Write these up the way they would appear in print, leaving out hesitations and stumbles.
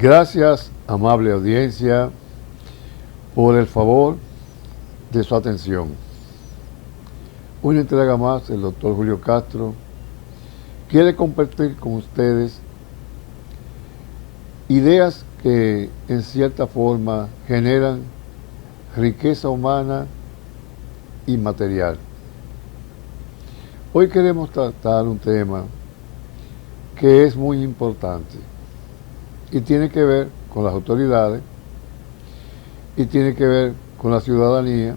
Gracias, amable audiencia, por el favor de su atención. Una entrega más, el doctor Julio Castro quiere compartir con ustedes ideas que en cierta forma generan riqueza humana y material. Hoy queremos tratar un tema que es muy importante y tiene que ver con las autoridades, y tiene que ver con la ciudadanía,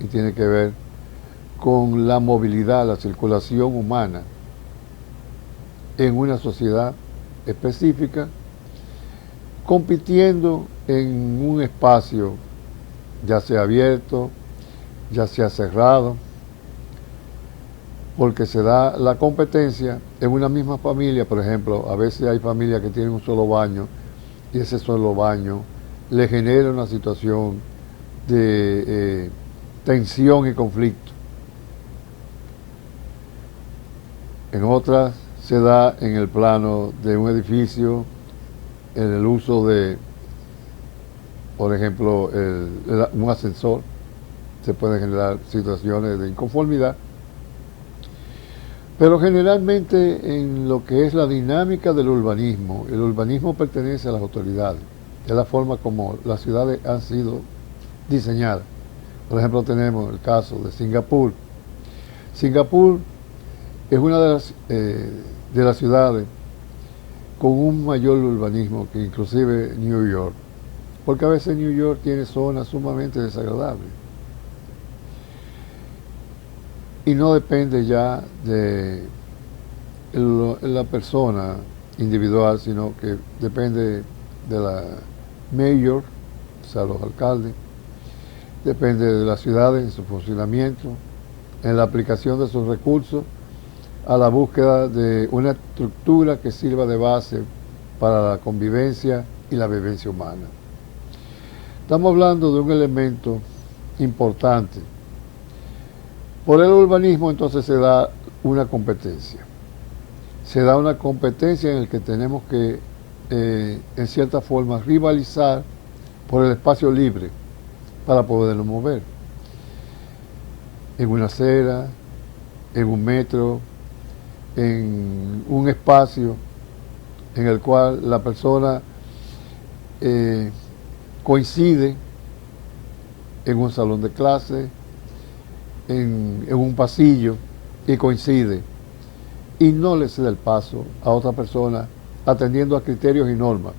y tiene que ver con la movilidad, la circulación humana en una sociedad específica, compitiendo en un espacio, ya sea abierto, ya sea cerrado, porque se da la competencia en una misma familia. Por ejemplo, a veces hay familias que tienen un solo baño y ese solo baño le genera una situación de tensión y conflicto. En otras se da en el plano de un edificio, en el uso de, por ejemplo, un ascensor. Se pueden generar situaciones de inconformidad. Pero generalmente en lo que es la dinámica del urbanismo, el urbanismo pertenece a las autoridades, es la forma como las ciudades han sido diseñadas. Por ejemplo, tenemos el caso de Singapur. Singapur es una de las ciudades con un mayor urbanismo que inclusive New York, porque a veces New York tiene zonas sumamente desagradables. Y no depende ya de la persona individual, sino que depende de la mayor, o sea, los alcaldes, depende de las ciudades en su funcionamiento, en la aplicación de sus recursos, a la búsqueda de una estructura que sirva de base para la convivencia y la vivencia humana. Estamos hablando de un elemento importante. Por el urbanismo entonces se da una competencia. Se da una competencia en la que tenemos que, en cierta forma, rivalizar por el espacio libre para podernos mover. En una acera, en un metro, en un espacio en el cual la persona coincide en un salón de clase, en un pasillo, y coincide y no le cede el paso a otra persona atendiendo a criterios y normas.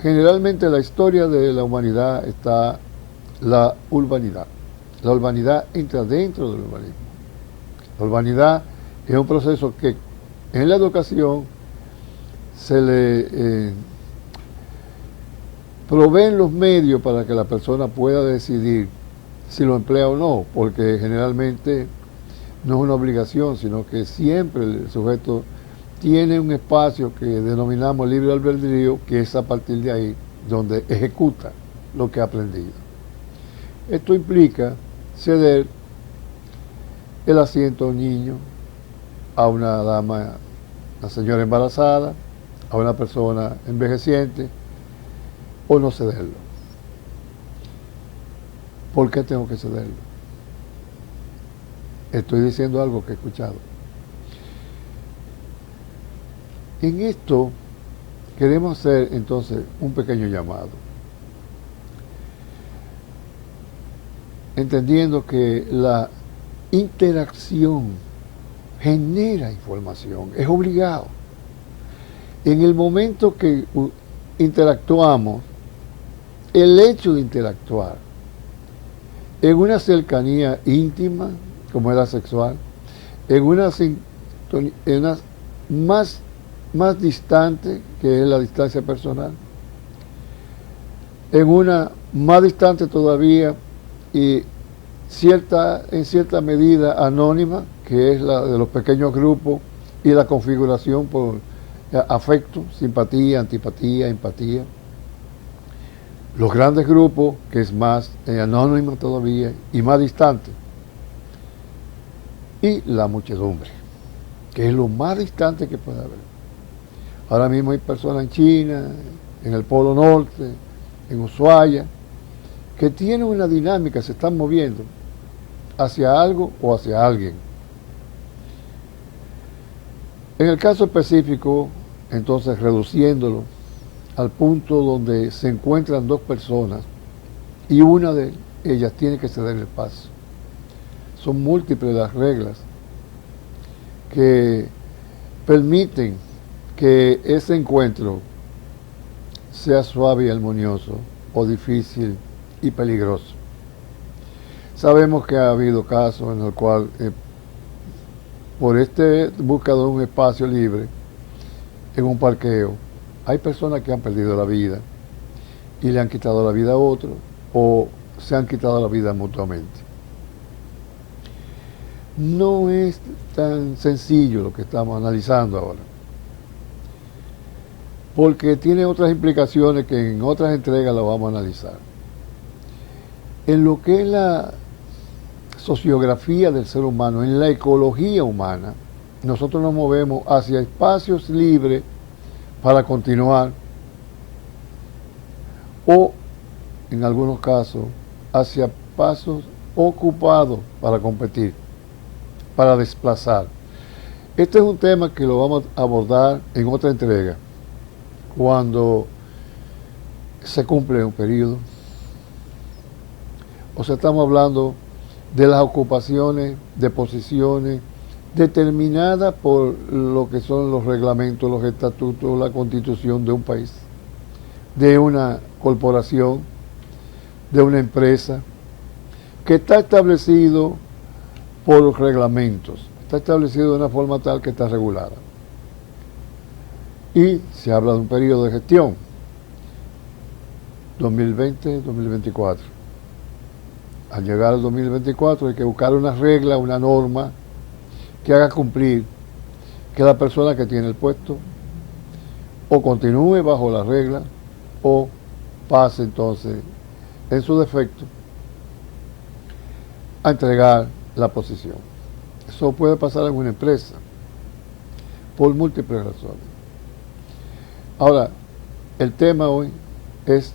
Generalmente en la historia de la humanidad está la urbanidad. La urbanidad entra dentro del urbanismo. La urbanidad es un proceso que en la educación se le proveen los medios para que la persona pueda decidir si lo emplea o no, porque generalmente no es una obligación, sino que siempre el sujeto tiene un espacio que denominamos libre albedrío, que es a partir de ahí donde ejecuta lo que ha aprendido. Esto implica ceder el asiento a un niño, a una dama, a una señora embarazada, a una persona envejeciente, o no cederlo. ¿Por qué tengo que cederlo? Estoy diciendo algo que he escuchado. En esto queremos hacer entonces un pequeño llamado, entendiendo que la interacción genera información, es obligado. En el momento que interactuamos, el hecho de interactuar en una cercanía íntima, como es la sexual, en una más distante, que es la distancia personal, en una más distante todavía y en cierta medida anónima, que es la de los pequeños grupos y la configuración por afecto, simpatía, antipatía, empatía. Los grandes grupos, que es más anónimo todavía y más distante. Y la muchedumbre, que es lo más distante que puede haber. Ahora mismo hay personas en China, en el Polo Norte, en Ushuaia, que tienen una dinámica, se están moviendo hacia algo o hacia alguien. En el caso específico, entonces reduciéndolo al punto donde se encuentran dos personas y una de ellas tiene que ceder el paso. Son múltiples las reglas que permiten que ese encuentro sea suave y armonioso o difícil y peligroso. Sabemos que ha habido casos en los cuales por busca de un espacio libre en un parqueo hay personas que han perdido la vida y le han quitado la vida a otro o se han quitado la vida mutuamente. No es tan sencillo lo que estamos analizando ahora, porque tiene otras implicaciones que en otras entregas lo vamos a analizar. En lo que es la sociografía del ser humano, en la ecología humana, nosotros nos movemos hacia espacios libres para continuar o, en algunos casos, hacia espacios ocupados para competir, para desplazar. Este es un tema que lo vamos a abordar en otra entrega, cuando se cumple un periodo. O sea, estamos hablando de las ocupaciones de posiciones determinadas por lo que son los reglamentos, los estatutos, la constitución de un país, de una corporación, de una empresa, que está establecido por los reglamentos, está establecido de una forma tal que está regulada. Y se habla de un periodo de gestión, 2020-2024. Al llegar al 2024 hay que buscar una regla, una norma que haga cumplir que la persona que tiene el puesto o continúe bajo la regla o pase entonces, en su defecto, a entregar la posición. Eso puede pasar en una empresa por múltiples razones. Ahora, el tema hoy es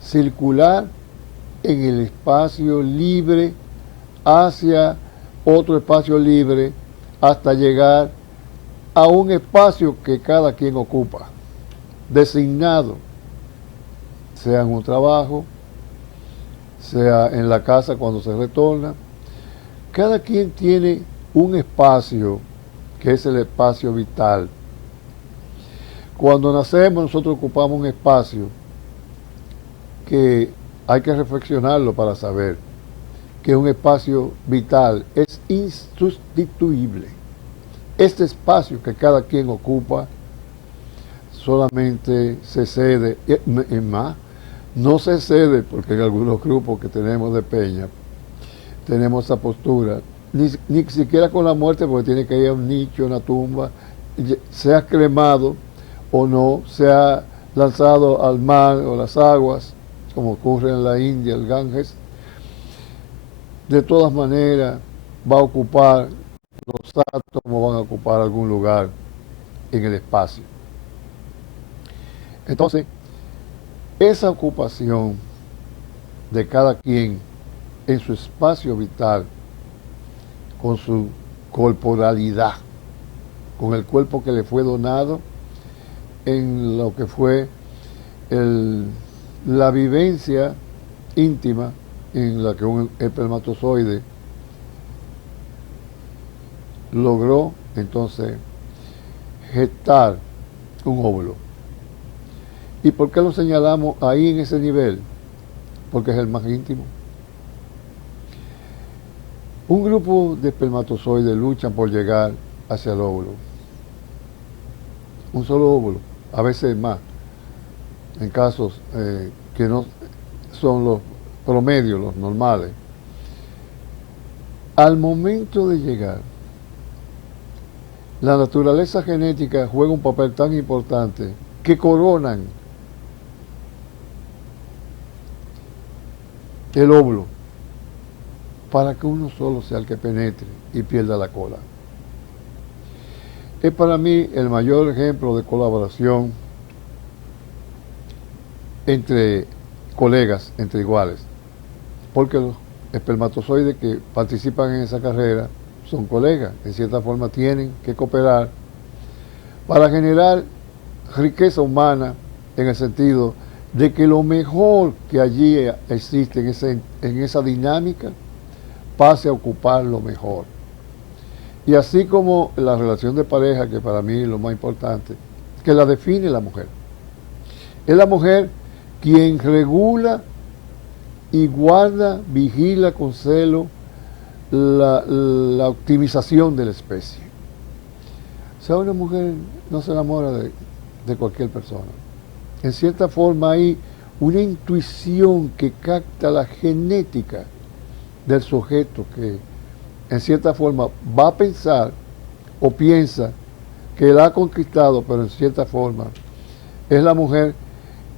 circular en el espacio libre hacia otro espacio libre hasta llegar a un espacio que cada quien ocupa, designado, sea en un trabajo, sea en la casa cuando se retorna. Cada quien tiene un espacio que es el espacio vital. Cuando nacemos nosotros ocupamos un espacio que hay que reflexionarlo para saber que un espacio vital es insustituible. Este espacio que cada quien ocupa solamente se cede, es más, no se cede porque en algunos grupos que tenemos de peña tenemos esa postura, ni siquiera con la muerte, porque tiene que ir a un nicho, una tumba, sea cremado o no, sea lanzado al mar o las aguas, como ocurre en la India, el Ganges. De todas maneras va a ocupar, los átomos van a ocupar algún lugar en el espacio. Entonces, esa ocupación de cada quien en su espacio vital, con su corporalidad, con el cuerpo que le fue donado, en lo que fue la vivencia íntima en la que un espermatozoide logró entonces gestar un óvulo. ¿Y por qué lo señalamos ahí en ese nivel? Porque es el más íntimo. Un grupo de espermatozoides luchan por llegar hacia el óvulo. Un solo óvulo, a veces más, en casos que no son los promedios, los normales. Al momento de llegar, la naturaleza genética juega un papel tan importante que coronan el óvulo, para que uno solo sea el que penetre y pierda la cola. Es para mí el mayor ejemplo de colaboración entre colegas, entre iguales, porque los espermatozoides que participan en esa carrera son colegas, de cierta forma tienen que cooperar para generar riqueza humana en el sentido de que lo mejor que allí existe en esa dinámica pase a ocupar lo mejor. Y así como la relación de pareja, que para mí es lo más importante, que la define la mujer. Es la mujer quien regula y guarda, vigila con celo la optimización de la especie. O sea, una mujer no se enamora de cualquier persona. En cierta forma hay una intuición que capta la genética del sujeto que en cierta forma va a pensar o piensa que la ha conquistado, pero en cierta forma es la mujer,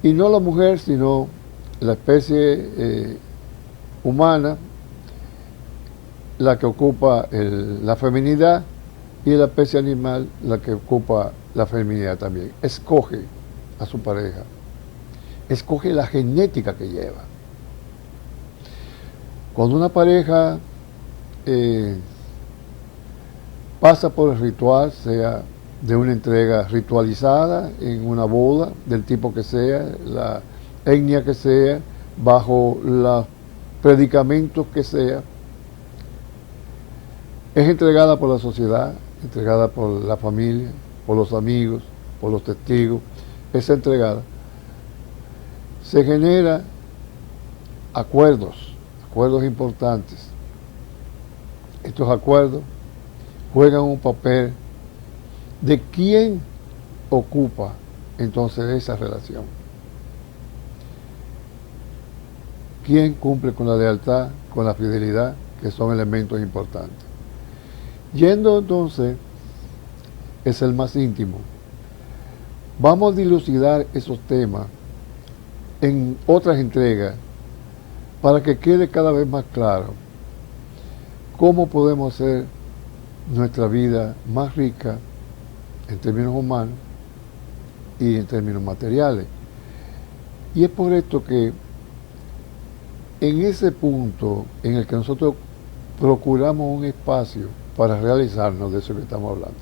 y no la mujer, sino la especie humana, la que ocupa la feminidad, y la especie animal la que ocupa la feminidad también. Escoge a su pareja, escoge la genética que lleva. Cuando una pareja pasa por el ritual, sea de una entrega ritualizada en una boda, del tipo que sea, la etnia que sea, bajo los predicamentos que sea, es entregada por la sociedad, entregada por la familia, por los amigos, por los testigos, es entregada. Se generan acuerdos importantes. Estos acuerdos juegan un papel de quién ocupa entonces esa relación. ¿Quién cumple con la lealtad, con la fidelidad, que son elementos importantes? Yendo entonces, es el más íntimo. Vamos a dilucidar esos temas en otras entregas para que quede cada vez más claro cómo podemos hacer nuestra vida más rica en términos humanos y en términos materiales. Y es por esto que en ese punto en el que nosotros procuramos un espacio para realizarnos de eso que estamos hablando,